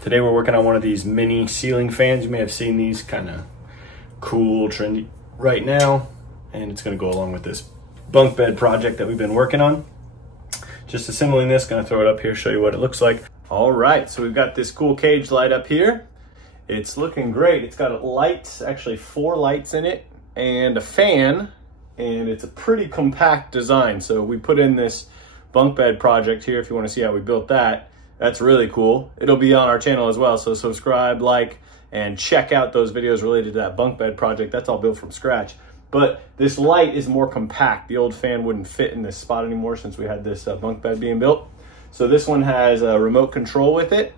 Today we're working on one of these mini ceiling fans. You may have seen these, kind of cool, trendy right now. And it's gonna go along with this bunk bed project that we've been working on. Just assembling this, gonna throw it up here, show you what it looks like. All right, so we've got this cool cage light up here. It's looking great. It's got lights, actually 4 lights in it, and a fan, and it's a pretty compact design. So we put in this bunk bed project here if you wanna see how we built that. That's really cool. It'll be on our channel as well, so subscribe, like, and check out those videos related to that bunk bed project. That's all built from scratch. But this light is more compact. The old fan wouldn't fit in this spot anymore since we had this bunk bed being built. So this one has a remote control with it.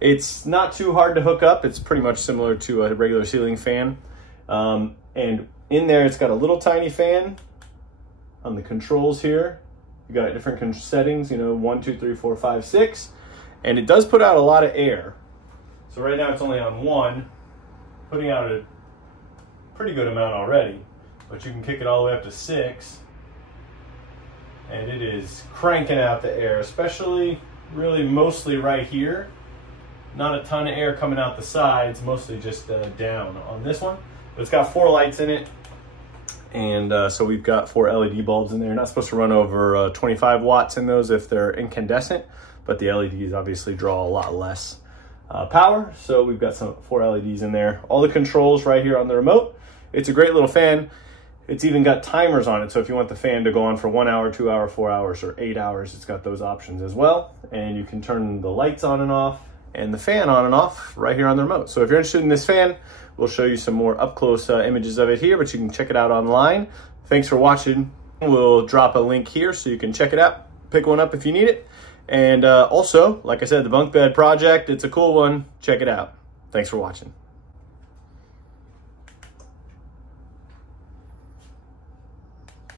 It's not too hard to hook up. It's pretty much similar to a regular ceiling fan. And in there, it's got a little tiny fan on the controls here. You got different settings, 1, 2, 3, 4, 5, 6. And it does put out a lot of air. So right now it's only on 1, putting out a pretty good amount already. But you can kick it all the way up to 6. And it is cranking out the air, especially really mostly right here. Not a ton of air coming out the sides, mostly just down on this one. But it's got 4 lights in it. And so we've got 4 LED bulbs in there. You're not supposed to run over 25 watts in those if they're incandescent, but the LEDs obviously draw a lot less power. So we've got 4 LEDs in there. All the controls right here on the remote. It's a great little fan. It's even got timers on it, so if you want the fan to go on for 1 hour, 2 hour, 4 hours, or 8 hours, it's got those options as well. And you can turn the lights on and off and the fan on and off right here on the remote. So if you're interested in this fan, we'll show you some more up-close images of it here, but you can check it out online. Thanks for watching. We'll drop a link here so you can check it out, pick one up if you need it. And also, like I said, the bunk bed project, it's a cool one. Check it out. Thanks for watching.